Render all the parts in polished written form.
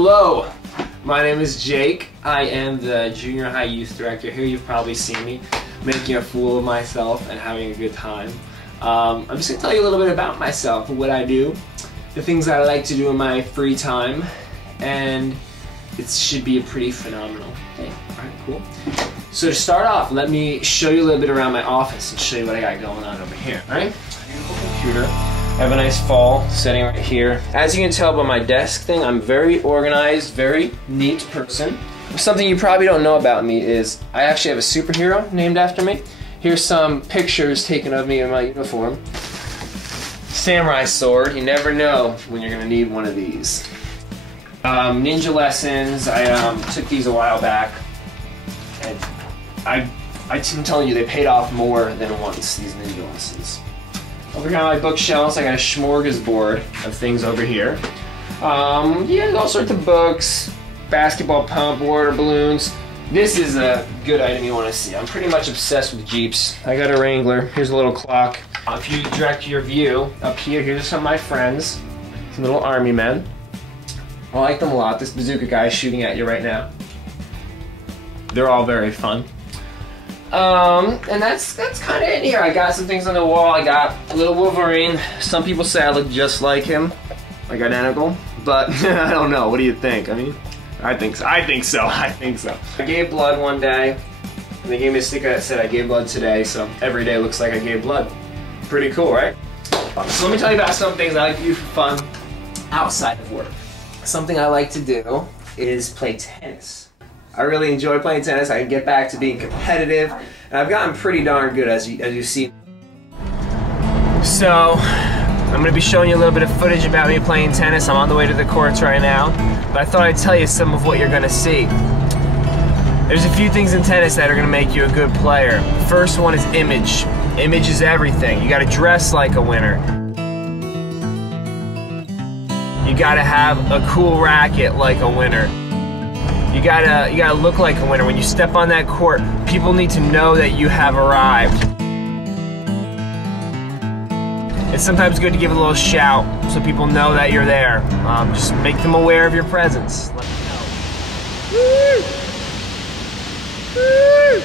Hello, my name is Jake. I am the junior high youth director here. You've probably seen me making a fool of myself and having a good time. I'm just going to tell you a little bit about myself, what I do, the things that I like to do in my free time, and it should be a pretty phenomenal thing. Alright, cool. So to start off, let me show you a little bit around my office and show you what I got going on over here. Alright? Beautiful computer. I have a nice fall setting right here. As you can tell by my desk thing, I'm very organized, very neat person. Something you probably don't know about me is I actually have a superhero named after me. Here's some pictures taken of me in my uniform. Samurai sword, you never know when you're gonna need one of these. Ninja lessons, I took these a while back. And I'm telling you, they paid off more than once, these ninja lessons. Over here on my bookshelves, I got a smorgasbord of things over here. Yeah, all sorts of books, basketball pump, water balloons. This is a good item you want to see. I'm pretty much obsessed with Jeeps. I got a Wrangler. Here's a little clock. If you direct your view up here, here's some of my friends, some little army men. I like them a lot. This bazooka guy is shooting at you right now. They're all very fun. And that's kind of it here. I got some things on the wall. I got a little Wolverine. Some people say I look just like him, like identical, but I don't know. What do you think? I mean, I think so. I think so. I think so. I gave blood one day, and they gave me a sticker that said I gave blood today, so every day looks like I gave blood. Pretty cool, right? So let me tell you about some things I like to do for fun outside of work. Something I like to do is play tennis. I really enjoy playing tennis. I can get back to being competitive, and I've gotten pretty darn good as you see. So, I'm going to be showing you a little bit of footage about me playing tennis. I'm on the way to the courts right now, but I thought I'd tell you some of what you're going to see. There's a few things in tennis that are going to make you a good player. The first one is image. Image is everything. You got to dress like a winner. You got to have a cool racket like a winner. You gotta look like a winner. When you step on that court, people need to know that you have arrived. It's sometimes good to give a little shout so people know that you're there. Just make them aware of your presence. Let them know.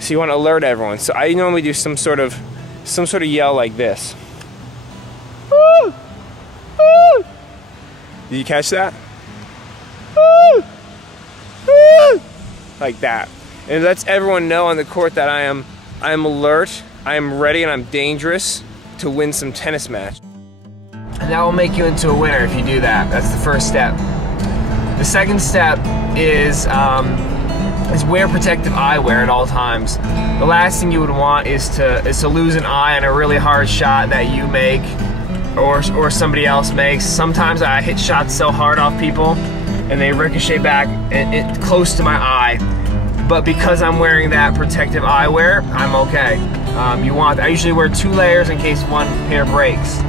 So you want to alert everyone. So I normally do some sort of yell like this. Woo! Woo! Did you catch that? Woo! Like that, and it lets everyone know on the court that I am alert, I am ready, and I'm dangerous to win some tennis match. And that will make you into a winner if you do that. That's the first step. The second step is wear protective eyewear at all times. The last thing you would want is to lose an eye on a really hard shot that you make or somebody else makes. Sometimes I hit shots so hard off people and they ricochet back close to my eye. But because I'm wearing that protective eyewear, I'm okay. I usually wear 2 layers in case one pair breaks.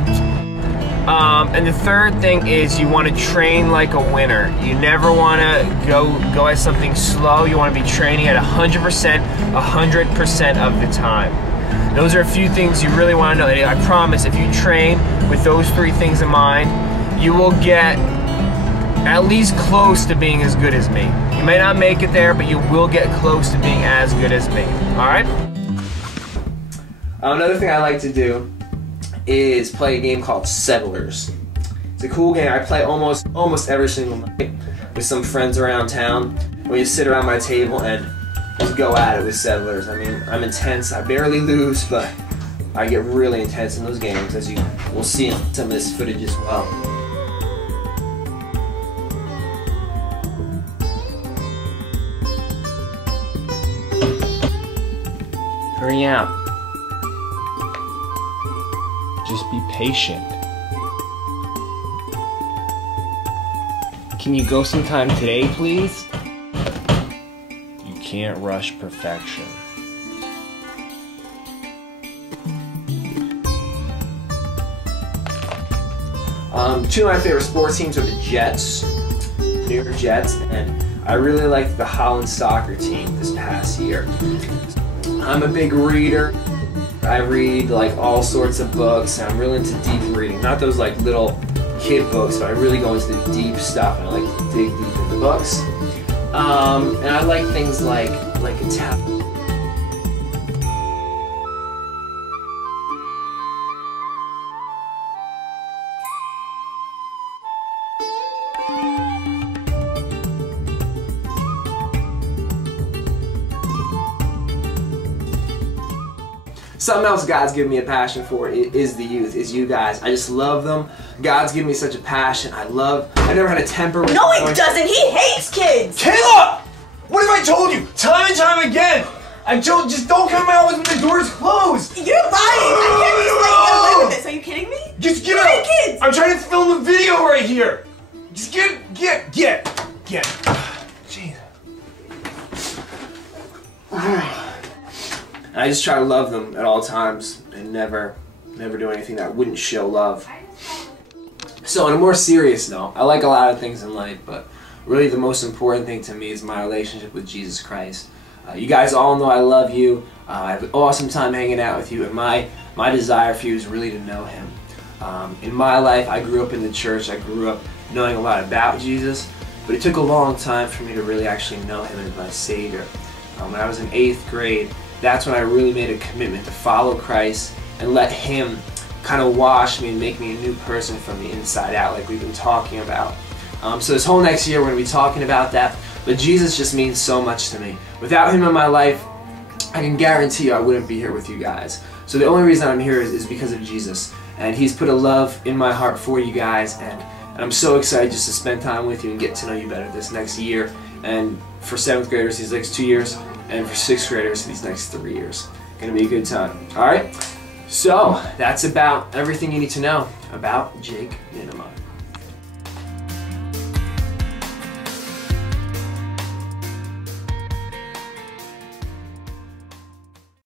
And the third thing is you want to train like a winner. You never want to go at something slow. You want to be training at 100% of the time. Those are a few things you really want to know. I promise if you train with those 3 things in mind, you will get at least close to being as good as me. You may not make it there, but you will get close to being as good as me. Alright? Another thing I like to do is play a game called Settlers. It's a cool game. I play almost every single night with some friends around town. We just sit around my table and just go at it with Settlers. I mean, I'm intense. I barely lose, but I get really intense in those games, as you will see in some of this footage as well. Hurry out. Just be patient. Can you go sometime today, please? You can't rush perfection. Two of my favorite sports teams are the Jets, New York Jets, and I really liked the Holland soccer team this past year. I'm a big reader. I read like all sorts of books, and I'm really into deep reading. Not those like little kid books, but I really go into the deep stuff, and I like to dig deep into books. And I like things like Italian. Something else God's given me a passion for is the youth, is you guys. I just love them. God's given me such a passion. I never had a temper with No, he doesn't. He hates kids. Kayla! What have I told you? Time and time again. I told just don't come out when the door's closed. You're lying. I can't just let you get away with this. Are you kidding me? Just get you out. hate kids. I'm trying to film the video right here. Just get. Jeez. And I just try to love them at all times and never do anything that wouldn't show love. So on a more serious note, I like a lot of things in life, but really the most important thing to me is my relationship with Jesus Christ. You guys all know I love you. I have an awesome time hanging out with you, and my desire for you is really to know Him. In my life, I grew up in the church. I grew up knowing a lot about Jesus, but it took a long time for me to really actually know Him as my Savior. When I was in 8th grade, that's when I really made a commitment to follow Christ and let Him kind of wash me and make me a new person from the inside out, like we've been talking about. So this whole next year we're going to be talking about that, but Jesus just means so much to me. Without Him in my life, I can guarantee you I wouldn't be here with you guys. So the only reason I'm here is because of Jesus, and He's put a love in my heart for you guys, and I'm so excited just to spend time with you and get to know you better this next year. And for 7th graders, these next 2 years, and for 6th graders, these next 3 years. Gonna be a good time. Alright? So, that's about everything you need to know about Jake Minnema.